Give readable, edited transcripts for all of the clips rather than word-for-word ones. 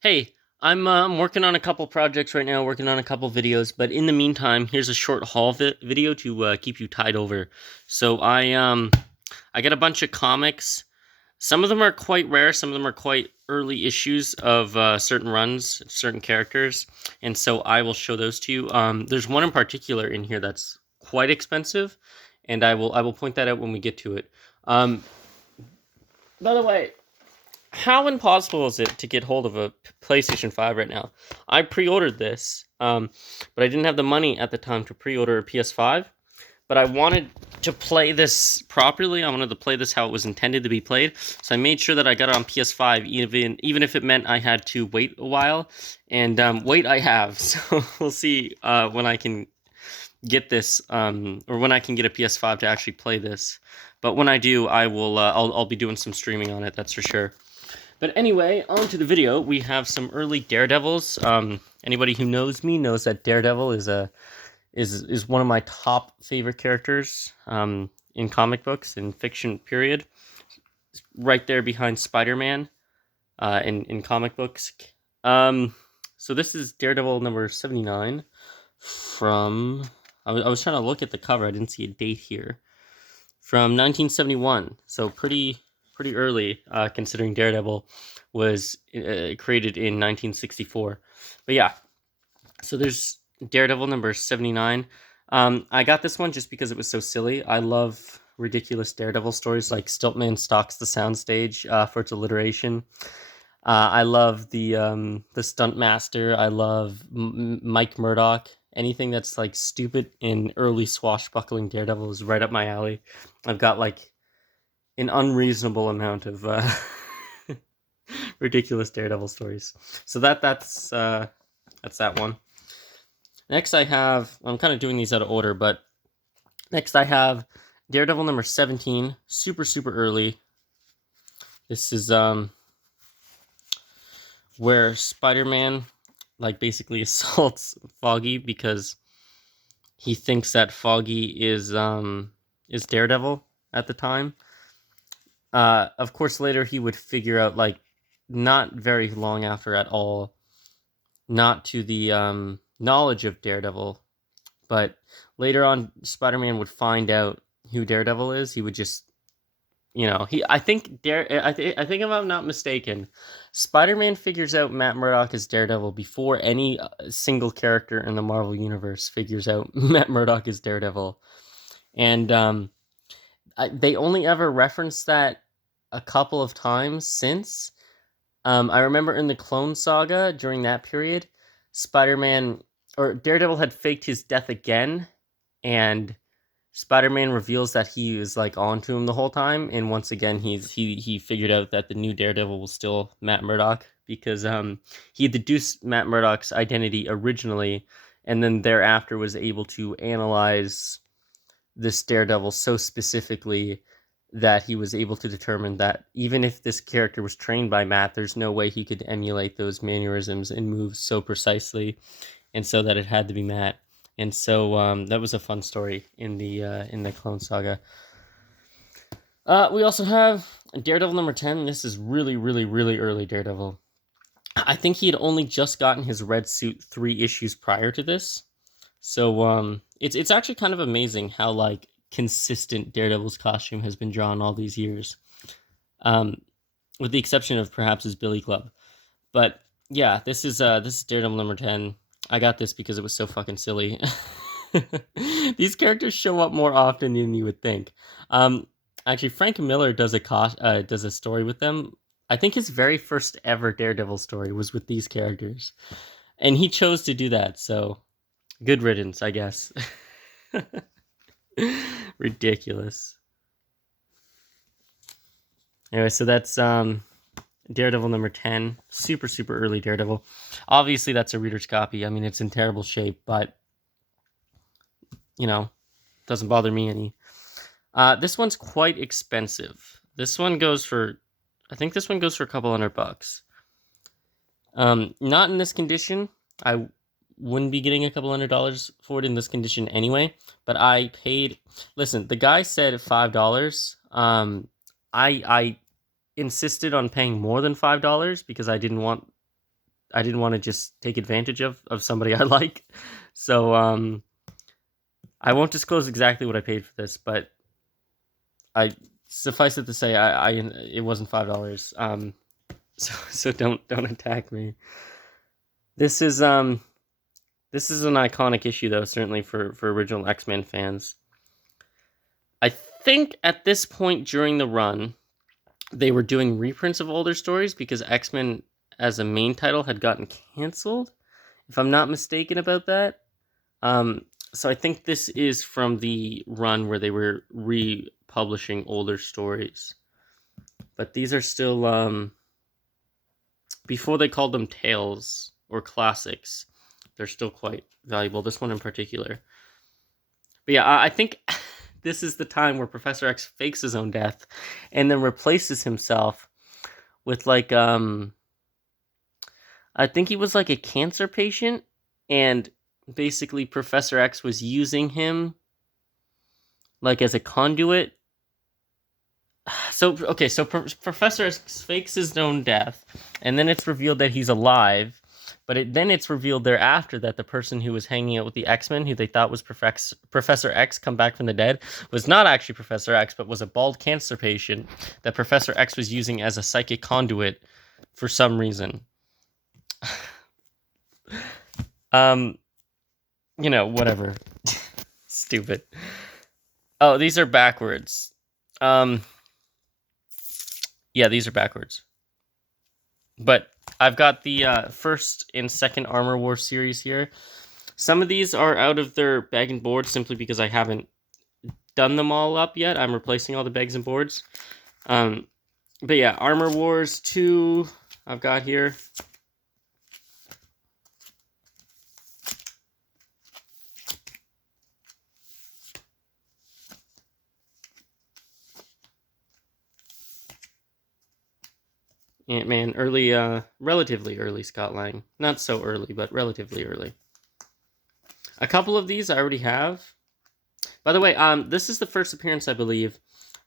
Hey, I'm working on a couple projects right now, working on a couple videos, but in the meantime, here's a short haul video to keep you tied over. So I got a bunch of comics. Some of them are quite rare, some of them are quite early issues of certain runs, certain characters, and so I will show those to you. There's one in particular in here that's quite expensive, and I will point that out when we get to it. Um, by the way, how impossible is it to get hold of a PlayStation 5 right now? I pre-ordered this, but I didn't have the money at the time to pre-order a PS5. But I wanted to play this properly. I wanted to play this how it was intended to be played. So I made sure that I got it on PS5, even if it meant I had to wait a while. And wait, I have. So we'll see when I can get this, or when I can get a PS5 to actually play this. But when I do, I will. I'll be doing some streaming on it. That's for sure. But anyway, on to the video. We have some early Daredevils. Anybody who knows me knows that Daredevil is one of my top favorite characters in comic books, in fiction, period. Right there behind Spider-Man in comic books. Um, so this is Daredevil number 79 from... I was trying to look at the cover. I didn't see a date here. From 1971. So pretty early, considering Daredevil was created in 1964. But yeah, so there's Daredevil number 79. I got this one just because it was so silly. I love ridiculous Daredevil stories like Stiltman stalks the soundstage for its alliteration. I love the stunt master. I love Mike Murdock. Anything that's like stupid in early swashbuckling Daredevil is right up my alley. I've got like an unreasonable amount of ridiculous Daredevil stories. So that's that one. Next, I have. I'm kind of doing these out of order, but next I have Daredevil number 17, super early. This is where Spider-Man like basically assaults Foggy because he thinks that Foggy is Daredevil at the time. Of course, later he would figure out, like, not very long after at all, not to the knowledge of Daredevil, but later on, Spider-Man would find out who Daredevil is. He would just, I think I think if I'm not mistaken, Spider-Man figures out Matt Murdock is Daredevil before any single character in the Marvel universe figures out Matt Murdock is Daredevil, and they only ever referenced that a couple of times since. I remember in the Clone Saga during that period, Spider-Man or Daredevil had faked his death again, and Spider-Man reveals that he was like onto him the whole time, and once again he figured out that the new Daredevil was still Matt Murdock because he deduced Matt Murdock's identity originally, and then thereafter was able to analyze this Daredevil so specifically that he was able to determine that even if this character was trained by Matt, there's no way he could emulate those mannerisms and moves so precisely, and so that it had to be Matt. And so that was a fun story in the Clone Saga. We also have Daredevil number 10. This is really early Daredevil. I think he had only just gotten his red suit 3 issues prior to this. So it's actually kind of amazing how like consistent Daredevil's costume has been drawn all these years, um, with the exception of perhaps his Billy Club. But yeah, this is Daredevil number 10. I got this because it was so fucking silly. These characters show up more often than you would think. Um, Actually, Frank Miller does a story with them. I think his very first ever Daredevil story was with these characters, and he chose to do that. So good riddance, I guess. Ridiculous. Anyway, so that's Daredevil number 10. Super early Daredevil. Obviously, that's a reader's copy. I mean, it's in terrible shape, but, doesn't bother me any. This one's quite expensive. I think this one goes for a couple $100. Not in this condition. I wouldn't be getting a couple $100 for it in this condition anyway, but I paid. Listen, the guy said $5. I insisted on paying more than $5 because I didn't want I didn't want to just take advantage of somebody I like. So I won't disclose exactly what I paid for this, but I suffice it to say it wasn't $5. So don't attack me. This is an iconic issue though, certainly for original X-Men fans. I think at this point during the run, they were doing reprints of older stories because X-Men as a main title had gotten canceled, if I'm not mistaken about that. So I think this is from the run where they were republishing older stories. But these are still, before they called them tales or classics, they're still quite valuable. This one in particular. But yeah, I think this is the time where Professor X fakes his own death and then replaces himself with like, I think he was like a cancer patient, and basically Professor X was using him like as a conduit. So Professor X fakes his own death, and then it's revealed that he's alive. But then it's revealed thereafter that the person who was hanging out with the X-Men, who they thought was Professor X come back from the dead, was not actually Professor X, but was a bald cancer patient that Professor X was using as a psychic conduit for some reason. Whatever. Stupid. Oh, these are backwards. Yeah, these are backwards. But I've got the first and second Armor Wars series here. Some of these are out of their bag and board simply because I haven't done them all up yet. I'm replacing all the bags and boards. But yeah, Armor Wars 2 I've got here. Ant-Man, relatively early Scott Lang. Not so early, but relatively early. A couple of these I already have. By the way, this is the first appearance, I believe,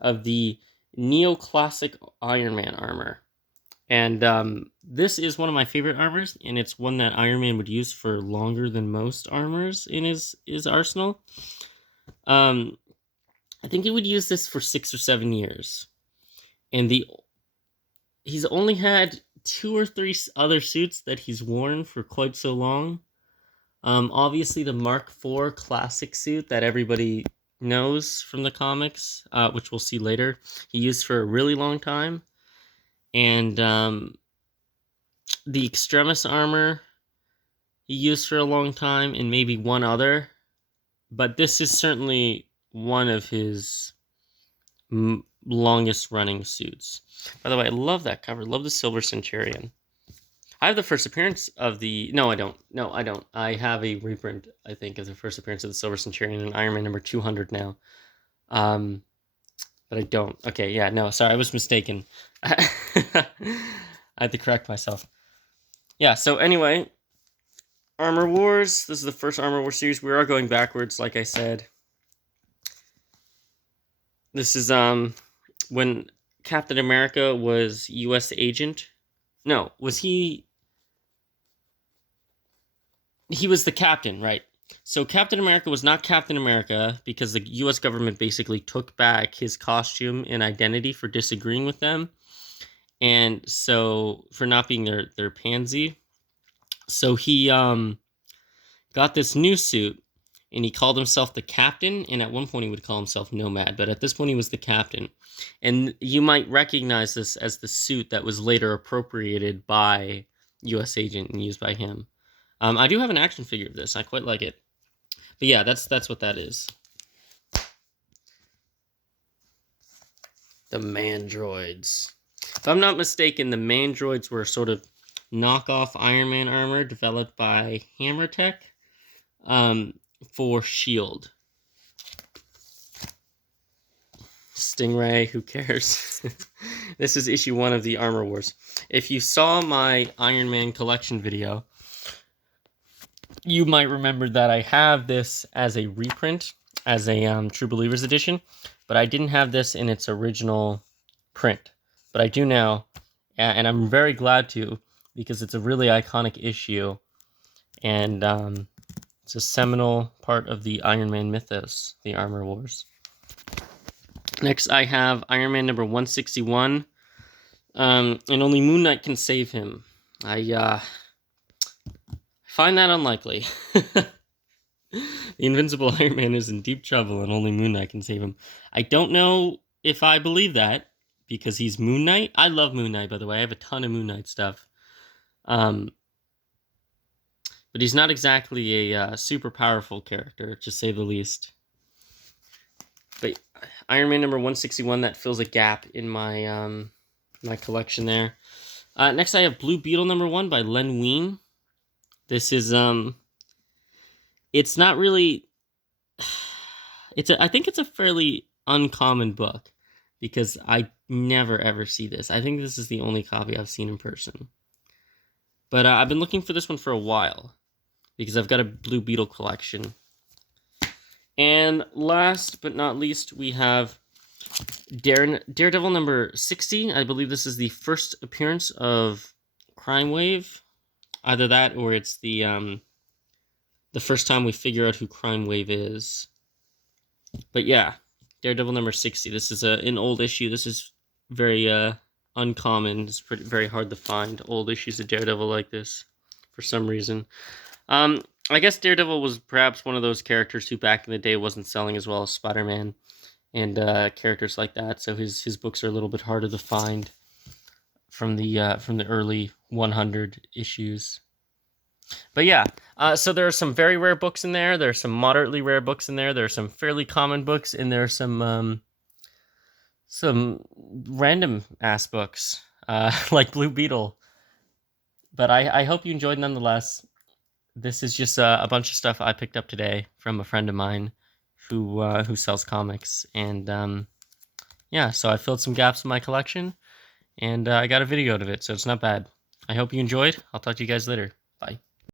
of the neoclassic Iron Man armor. And this is one of my favorite armors, and it's one that Iron Man would use for longer than most armors in his arsenal. I think he would use this for 6 or 7 years. And he's only had 2 or 3 other suits that he's worn for quite so long. Obviously, the Mark IV classic suit that everybody knows from the comics, which we'll see later, he used for a really long time. And the Extremis armor he used for a long time, and maybe one other. But this is certainly one of his longest running suits. By the way, I love that cover. Love the Silver Centurion. I have the first appearance of the... No, I don't. I have a reprint, I think, of the first appearance of the Silver Centurion in Iron Man number 200 now. But I don't. Okay, yeah, no, sorry, I was mistaken. I had to correct myself. Yeah, so anyway, Armor Wars. This is the first Armor Wars series. We are going backwards, like I said. This is when Captain America was U.S. agent. No, was he... He was the captain, right? So Captain America was not Captain America because the U.S. government basically took back his costume and identity for disagreeing with them. And so, for not being their pansy. So he got this new suit, and he called himself the Captain, and at one point he would call himself Nomad, but at this point he was the Captain. And you might recognize this as the suit that was later appropriated by U.S. Agent and used by him. I do have an action figure of this. I quite like it. But yeah, that's what that is. The Mandroids. If I'm not mistaken, the Mandroids were sort of knockoff Iron Man armor developed by Hammer Tech for S.H.I.E.L.D. Stingray, who cares? This is issue 1 of the Armor Wars. If you saw my Iron Man collection video, you might remember that I have this as a reprint, as a True Believers edition, but I didn't have this in its original print. But I do now, and I'm very glad to, because it's a really iconic issue, and it's a seminal part of the Iron Man mythos, the Armor Wars. Next, I have Iron Man number 161, and only Moon Knight can save him. I find that unlikely. The Invincible Iron Man is in deep trouble, and only Moon Knight can save him. I don't know if I believe that, because he's Moon Knight. I love Moon Knight, by the way. I have a ton of Moon Knight stuff. But he's not exactly a super powerful character, to say the least. But Iron Man number 161, that fills a gap in my my collection there. Next, I have Blue Beetle number 1 by Len Wein. This is it's not really. I think it's a fairly uncommon book, because I never ever see this. I think this is the only copy I've seen in person. But I've been looking for this one for a while, because I've got a Blue Beetle collection. And last but not least, we have Daredevil number 60. I believe this is the first appearance of Crime Wave. Either that, or it's the first time we figure out who Crime Wave is. But yeah, Daredevil number 60. This is an old issue. This is very uncommon. It's very hard to find old issues of Daredevil like this, for some reason. I guess Daredevil was perhaps one of those characters who back in the day wasn't selling as well as Spider-Man and characters like that, so his books are a little bit harder to find from the early 100 issues. But yeah, so there are some very rare books in there. There are some moderately rare books in there. There are some fairly common books, and there are some random ass books, like Blue Beetle. But I hope you enjoyed nonetheless. This is just a bunch of stuff I picked up today from a friend of mine who sells comics, and yeah, so I filled some gaps in my collection, and I got a video out of it, so it's not bad. I hope you enjoyed. I'll talk to you guys later. Bye.